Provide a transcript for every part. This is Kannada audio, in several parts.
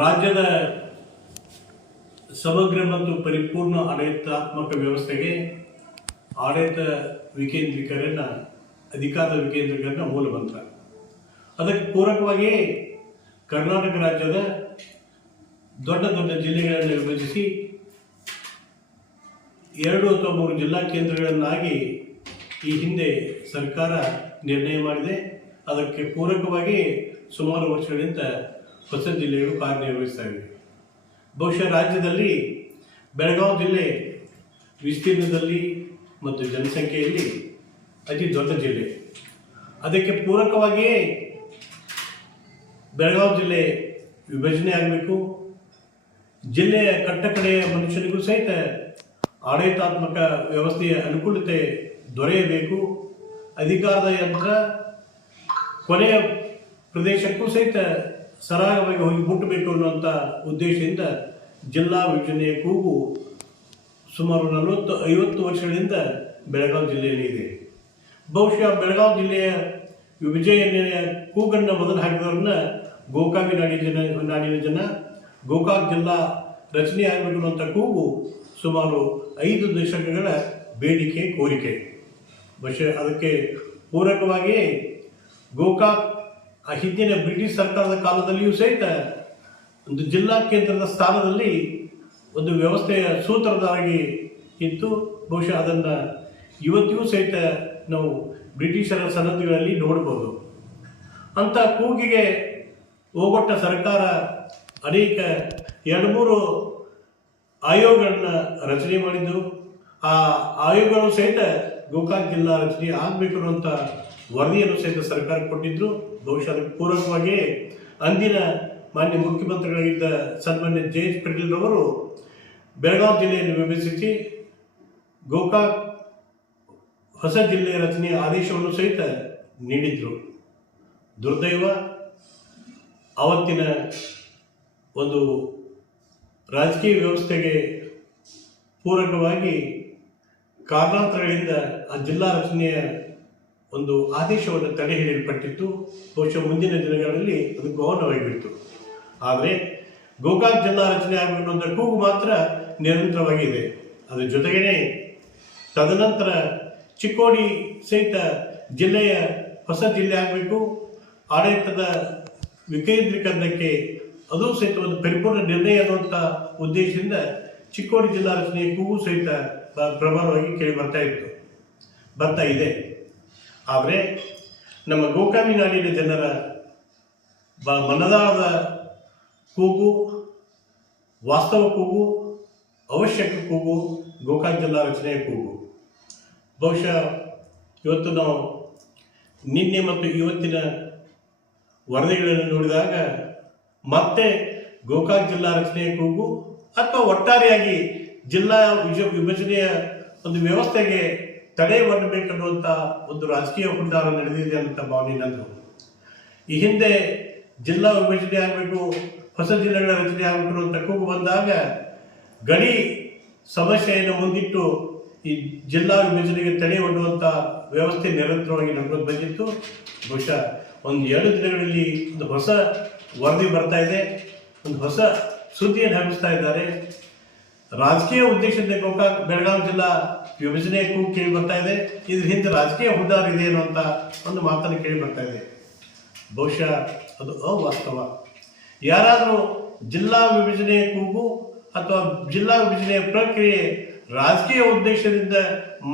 ರಾಜ್ಯದ ಸಮಗ್ರ ಮತ್ತು ಪರಿಪೂರ್ಣ ಆಡಳಿತಾತ್ಮಕ ವ್ಯವಸ್ಥೆಗೆ ಆಡಳಿತ ವಿಕೇಂದ್ರೀಕರಣ ಅಧಿಕಾರದ ವಿಕೇಂದ್ರೀಕರಣ ಮೂಲ ಅದಕ್ಕೆ ಪೂರಕವಾಗಿ ಕರ್ನಾಟಕ ರಾಜ್ಯದ ದೊಡ್ಡ ದೊಡ್ಡ ಜಿಲ್ಲೆಗಳನ್ನು ವಿಭಜಿಸಿ ಎರಡು ಅಥವಾ ಮೂರು ಜಿಲ್ಲಾ ಕೇಂದ್ರಗಳನ್ನಾಗಿ ಈ ಹಿಂದೆ ಸರ್ಕಾರ ನಿರ್ಣಯ ಮಾಡಿದೆ ಅದಕ್ಕೆ ಪೂರಕವಾಗಿ ಸುಮಾರು ವರ್ಷಗಳಿಂದ ಹೊಸ ಜಿಲ್ಲೆಯು ಕಾರ್ಯನಿರ್ವಹಿಸ್ತಾ ಇದೆ ಬಹುಶಃ ರಾಜ್ಯದಲ್ಲಿ ಬೆಳಗಾವಿ ಜಿಲ್ಲೆ ವಿಸ್ತೀರ್ಣದಲ್ಲಿ ಮತ್ತು ಜನಸಂಖ್ಯೆಯಲ್ಲಿ ಅತಿ ದೊಡ್ಡ ಜಿಲ್ಲೆ ಅದಕ್ಕೆ ಪೂರಕವಾಗಿಯೇ ಬೆಳಗಾವಿ ಜಿಲ್ಲೆ ವಿಭಜನೆ ಆಗಬೇಕು ಜಿಲ್ಲೆಯ ಕಟ್ಟಕಡೆಯ ಮನುಷ್ಯನಿಗೂ ಸಹಿತ ಆಡಳಿತಾತ್ಮಕ ವ್ಯವಸ್ಥೆಯ ಅನುಕೂಲತೆ ದೊರೆಯಬೇಕು ಅಧಿಕಾರದ ಯಂತ್ರ ಕೊನೆಯ ಪ್ರದೇಶಕ್ಕೂ ಸಹಿತ ಸರಾಗವಾಗಿ ಹೋಗಿ ಮುಟ್ಟಬೇಕು ಅನ್ನುವಂಥ ಉದ್ದೇಶದಿಂದ ಜಿಲ್ಲಾ ವಿಭಜನೆಯ ಕೂಗು ಸುಮಾರು ನಲವತ್ತು ಐವತ್ತು ವರ್ಷಗಳಿಂದ ಬೆಳಗಾವಿ ಜಿಲ್ಲೆಯಲ್ಲಿ ಇದೆ ಬಹುಶಃ ಬೆಳಗಾವಿ ಜಿಲ್ಲೆಯ ವಿಜಯನೆಯ ಕೂಗನ್ನು ಮೊದಲು ಹಾಕಿದವ್ರನ್ನ ಗೋಕಾಕ್ ನಾಡಿನ ಜನ ನಾಡಿನ ಜನ ಗೋಕಾಕ್ ಜಿಲ್ಲಾ ರಚನೆ ಆಗಬೇಕು ಕೂಗು ಸುಮಾರು ಐದು ದಶಕಗಳ ಬೇಡಿಕೆ ಕೋರಿಕೆ ಬಹುಶಃ ಅದಕ್ಕೆ ಪೂರಕವಾಗಿಯೇ ಗೋಕಾಕ್ ಆ ಹಿಂದಿನ ಬ್ರಿಟಿಷ್ ಸರ್ಕಾರದ ಕಾಲದಲ್ಲಿಯೂ ಸಹಿತ ಒಂದು ಜಿಲ್ಲಾ ಕೇಂದ್ರದ ಸ್ಥಾನದಲ್ಲಿ ಒಂದು ವ್ಯವಸ್ಥೆಯ ಸೂತ್ರದಾಗಿ ಇತ್ತು ಬಹುಶಃ ಅದನ್ನು ಇವತ್ತಿಗೂ ಸಹಿತ ನಾವು ಬ್ರಿಟಿಷರ ಸನ್ನದ್ಧಗಳಲ್ಲಿ ನೋಡ್ಬೋದು ಅಂಥ ಕೂಗಿಗೆ ಹೋಗೊಟ್ಟ ಸರ್ಕಾರ ಅನೇಕ ಎರಡು ಮೂರು ಆಯೋಗಗಳನ್ನು ರಚನೆ ಮಾಡಿದ್ದು ಆ ಆಯೋಗಗಳು ಸಹಿತ ಗೋಕಾಕ್ ಜಿಲ್ಲಾ ರಚನೆ ಆಗಬೇಕು ವರದಿಯನ್ನು ಸಹಿತ ಸರ್ಕಾರ ಕೊಟ್ಟಿದ್ದರು ಬಹುಶಃ ಪೂರಕವಾಗಿ ಅಂದಿನ ಮಾನ್ಯ ಮುಖ್ಯಮಂತ್ರಿಗಳಾಗಿದ್ದ ಸನ್ಮಾನ್ಯ ಜೆ ಎಚ್ ಅವರು ಬೆಳಗಾವಿ ಜಿಲ್ಲೆಯನ್ನು ವಿಭಜಿಸಿ ಗೋಕಾಕ್ ಹೊಸ ಜಿಲ್ಲೆಯ ರಚನೆಯ ಆದೇಶವನ್ನು ಸಹಿತ ನೀಡಿದರು ದುರ್ದೈವ ಆವತ್ತಿನ ಒಂದು ರಾಜಕೀಯ ವ್ಯವಸ್ಥೆಗೆ ಪೂರಕವಾಗಿ ಕಾರಣಾಂತರಗಳಿಂದ ಆ ಜಿಲ್ಲಾ ರಚನೆಯ ಒಂದು ಆದೇಶವನ್ನು ತಡೆ ಹಿಡಿಯಲ್ಪಟ್ಟಿತ್ತು ಬಹುಶಃ ಮುಂದಿನ ದಿನಗಳಲ್ಲಿ ಅದು ಗೌನವಾಗಿಬಿಡ್ತು ಆದರೆ ಗೋಕಾಕ್ ಜಿಲ್ಲಾ ರಚನೆ ಆಗಬೇಕು ಕೂಗು ಮಾತ್ರ ನಿರಂತರವಾಗಿದೆ ಅದರ ಜೊತೆಗೇನೆ ತದನಂತರ ಚಿಕ್ಕೋಡಿ ಸಹಿತ ಜಿಲ್ಲೆಯ ಹೊಸ ಜಿಲ್ಲೆ ಆಗಬೇಕು ಆಡಳಿತದ ವಿಕೇಂದ್ರೀಕರಣಕ್ಕೆ ಅದು ಸಹಿತ ಒಂದು ಪರಿಪೂರ್ಣ ನಿರ್ಣಯ ಅನ್ನುವಂಥ ಉದ್ದೇಶದಿಂದ ಚಿಕ್ಕೋಡಿ ಜಿಲ್ಲಾ ರಚನೆಯ ಕೂಗು ಸಹಿತ ಪ್ರಬಲವಾಗಿ ಕೇಳಿ ಬರ್ತಾ ಇತ್ತು ಬರ್ತಾ ಇದೆ ಆದರೆ ನಮ್ಮ ನಾಡಿನ ಜನರ ಬ ಮನದಾಳದ ಕೂಗು ವಾಸ್ತವ ಕೂಗು ಅವಶ್ಯಕ ಕೂಗು ಗೋಕಾಕ್ ಜಿಲ್ಲಾ ರಚನೆಯ ಕೂಗು ಬಹುಶಃ ಇವತ್ತು ನಾವು ನಿನ್ನೆ ಮತ್ತು ಇವತ್ತಿನ ವರದಿಗಳನ್ನು ನೋಡಿದಾಗ ಮತ್ತೆ ಗೋಕಾಕ್ ಜಿಲ್ಲಾ ರಚನೆಯ ಕೂಗು ಅಥವಾ ಒಟ್ಟಾರೆಯಾಗಿ ಜಿಲ್ಲಾ ವಿಭಜನೆಯ ಒಂದು ವ್ಯವಸ್ಥೆಗೆ ತಡೆ ಬರಬೇಕನ್ನುವಂಥ ಒಂದು ರಾಜಕೀಯ ಹುಂಡಾರ ನಡೆದಿದೆ ಅಂತ ಭಾವನೆ ನಂದು ಈ ಹಿಂದೆ ಜಿಲ್ಲಾ ವಿಭಜನೆ ಆಗಬೇಕು ಹೊಸ ಜಿಲ್ಲೆಗಳ ರಚನೆ ಆಗಬೇಕು ಅಂತ ಕೂಗು ಬಂದಾಗ ಗಡಿ ಸಮಸ್ಯೆಯನ್ನು ಹೊಂದಿಟ್ಟು ಈ ಜಿಲ್ಲಾ ವಿಭಜನೆಗೆ ತಡೆ ಒಡ್ಡುವಂಥ ವ್ಯವಸ್ಥೆ ನಿರಂತರವಾಗಿ ನಡೆದು ಬಂದಿತ್ತು ಬಹುಶಃ ಒಂದು ಎರಡು ದಿನಗಳಲ್ಲಿ ಒಂದು ಹೊಸ ವರದಿ ಬರ್ತಾ ಇದೆ ಒಂದು ಹೊಸ ಸುದ್ದಿಯನ್ನು ಹಬ್ಬಿಸ್ತಾ ಇದ್ದಾರೆ ರಾಜಕೀಯ ಉದ್ದೇಶದಿಂದ ಗೋಕಾಕ್ ಬೆಳಗಾವಿ ಜಿಲ್ಲಾ ವಿಭಜನೆ ಕೂಗು ಕೇಳಿ ಬರ್ತಾ ಇದೆ ಇದ್ರ ಹಿಂದೆ ರಾಜಕೀಯ ಇದೆ ಅನ್ನುವಂತ ಒಂದು ಮಾತನ್ನು ಕೇಳಿ ಬರ್ತಾ ಇದೆ ಬಹುಶಃ ಅದು ಅವಾಸ್ತವ ಯಾರಾದರೂ ಜಿಲ್ಲಾ ವಿಭಜನೆ ಕೂಗು ಅಥವಾ ಜಿಲ್ಲಾ ವಿಭಜನೆ ಪ್ರಕ್ರಿಯೆ ರಾಜಕೀಯ ಉದ್ದೇಶದಿಂದ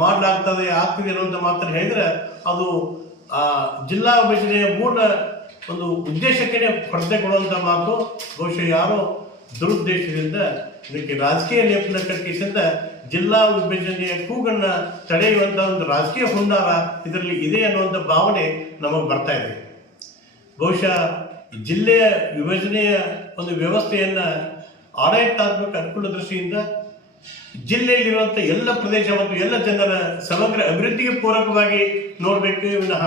ಮಾಡಲಾಗ್ತದೆ ಆಗ್ತದೆ ಅನ್ನುವಂಥ ಮಾತನ್ನು ಹೇಳಿದ್ರೆ ಅದು ಆ ಜಿಲ್ಲಾ ವಿಭಜನೆಯ ಮೂಲ ಒಂದು ಉದ್ದೇಶಕ್ಕೆ ಕೊರತೆ ಮಾತು ಬಹುಶಃ ಯಾರೋ ದುರುದ್ದೇಶದಿಂದ ಇದಕ್ಕೆ ರಾಜಕೀಯ ಲೇಪನ ಕಟ್ಟಿಸಿದ ಜಿಲ್ಲಾ ವಿಭಜನೆಯ ಕೂಗನ್ನ ತಡೆಯುವಂತಹ ಒಂದು ರಾಜಕೀಯ ಹುನ್ನಾರ ಇದರಲ್ಲಿ ಇದೆ ಅನ್ನುವಂತ ಭಾವನೆ ನಮಗೆ ಬರ್ತಾ ಇದೆ ಬಹುಶಃ ಜಿಲ್ಲೆಯ ವಿಭಜನೆಯ ಒಂದು ವ್ಯವಸ್ಥೆಯನ್ನ ಆಡಳಿತಾತ್ಮಕ ಅನುಕೂಲ ದೃಷ್ಟಿಯಿಂದ ಜಿಲ್ಲೆಯಲ್ಲಿರುವಂತ ಎಲ್ಲ ಪ್ರದೇಶ ಮತ್ತು ಎಲ್ಲ ಜನರ ಸಮಗ್ರ ಅಭಿವೃದ್ಧಿಗೆ ಪೂರಕವಾಗಿ ನೋಡಬೇಕು ವಿನಃ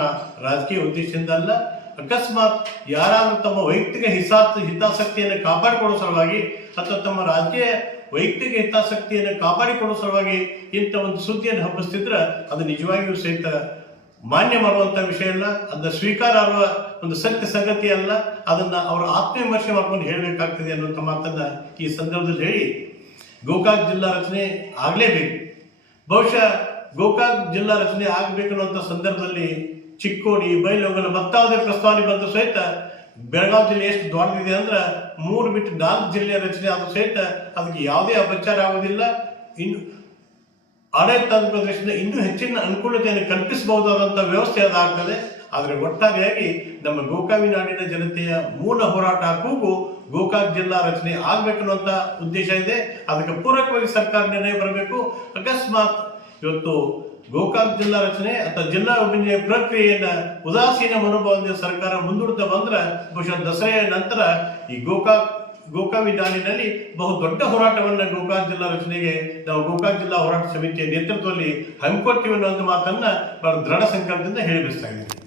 ರಾಜಕೀಯ ಉದ್ದೇಶದಿಂದ ಅಲ್ಲ ಅಕಸ್ಮಾತ್ ಯಾರಾದರೂ ತಮ್ಮ ವೈಯಕ್ತಿಕ ಹಿಸಾತ್ ಹಿತಾಸಕ್ತಿಯನ್ನು ಕಾಪಾಡಿಕೊಳ್ಳೋ ಸಲುವಾಗಿ ಅಥವಾ ತಮ್ಮ ರಾಜ್ಯ ವೈಯಕ್ತಿಕ ಹಿತಾಸಕ್ತಿಯನ್ನು ಕಾಪಾಡಿಕೊಳ್ಳೋ ಸಲುವಾಗಿ ಇಂಥ ಒಂದು ಸುದ್ದಿಯನ್ನು ಹಬ್ಬಿಸ್ತಿದ್ರೆ ಅದು ನಿಜವಾಗಿಯೂ ಸಹಿತ ಮಾನ್ಯ ಮಾಡುವಂಥ ವಿಷಯ ಅಲ್ಲ ಅದನ್ನ ಸ್ವೀಕಾರ ಆಗುವ ಒಂದು ಸತ್ಯ ಸಂಗತಿ ಅಲ್ಲ ಅದನ್ನು ಅವರ ಆತ್ಮವಿಮರ್ಶೆ ಮಾಡ್ಕೊಂಡು ಹೇಳಬೇಕಾಗ್ತದೆ ಅನ್ನುವಂಥ ಮಾತನ್ನ ಈ ಸಂದರ್ಭದಲ್ಲಿ ಹೇಳಿ ಗೋಕಾಕ್ ಜಿಲ್ಲಾ ರಚನೆ ಆಗಲೇಬೇಕು ಬಹುಶಃ ಗೋಕಾಕ್ ಜಿಲ್ಲಾ ರಚನೆ ಆಗಬೇಕು ಸಂದರ್ಭದಲ್ಲಿ ಚಿಕ್ಕೋಡಿ ಬೈಲೊಂಗಲ ಮತ್ತಾವುದೇ ಪ್ರಸ್ತಾವನೆ ಬಂದ ಸಹಿತ ಬೆಳಗಾವಿ ಜಿಲ್ಲೆ ಎಷ್ಟು ದೊಡ್ಡದಿದೆ ಅಂದ್ರೆ ಮೂರು ಬಿಟ್ಟು ನಾಲ್ಕು ಜಿಲ್ಲೆ ರಚನೆ ಆದ ಸಹಿತ ಅದಕ್ಕೆ ಯಾವುದೇ ಅಪಚಾರ ಆಗುವುದಿಲ್ಲ ಇನ್ನು ತಂತ ಪ್ರದೇಶದಿಂದ ಇನ್ನೂ ಹೆಚ್ಚಿನ ಅನುಕೂಲತೆಯನ್ನು ಕಲ್ಪಿಸಬಹುದಾದಂತಹ ವ್ಯವಸ್ಥೆ ಅದಾಗ್ತದೆ ಆದರೆ ಒಟ್ಟಾರೆಯಾಗಿ ನಮ್ಮ ಗೋಕಾವಿ ನಾಡಿನ ಜನತೆಯ ಮೂಲ ಹೋರಾಟ ಕೂಗು ಗೋಕಾಕ್ ಜಿಲ್ಲಾ ರಚನೆ ಆಗ್ಬೇಕನ್ನುವಂತ ಉದ್ದೇಶ ಇದೆ ಅದಕ್ಕೆ ಪೂರಕವಾಗಿ ಸರ್ಕಾರ ನಿರ್ಣಯ ಬರಬೇಕು ಅಕಸ್ಮಾತ್ ಇವತ್ತು ಗೋಕಾಕ್ ಜಿಲ್ಲಾ ರಚನೆ ಅಥವಾ ಜಿಲ್ಲಾ ವಿಭಜನೆ ಪ್ರಕ್ರಿಯೆಯನ್ನ ಉದಾಸೀನ ಮನೋಭಾವದಿಂದ ಸರ್ಕಾರ ಮುಂದೂಡ್ತಾ ಬಂದ್ರೆ ಬಹುಶಃ ದಸರೆಯ ನಂತರ ಈ ಗೋಕಾಕ್ ಗೋಕಾಕ್ ವಿಧಾನಿನಲ್ಲಿ ಬಹು ದೊಡ್ಡ ಹೋರಾಟವನ್ನು ಗೋಕಾಕ್ ಜಿಲ್ಲಾ ರಚನೆಗೆ ನಾವು ಗೋಕಾಕ್ ಜಿಲ್ಲಾ ಹೋರಾಟ ಸಮಿತಿಯ ನೇತೃತ್ವದಲ್ಲಿ ಹಮ್ಮಿಕೊಡ್ತೀವಿ ಅನ್ನೋ ಒಂದು ಮಾತನ್ನ ಬಹಳ ದೃಢ ಸಂಕಲ್ಪದಿಂದ ಹೇಳಿಬಿಡ್ತಾ ಇದ್ದೀವಿ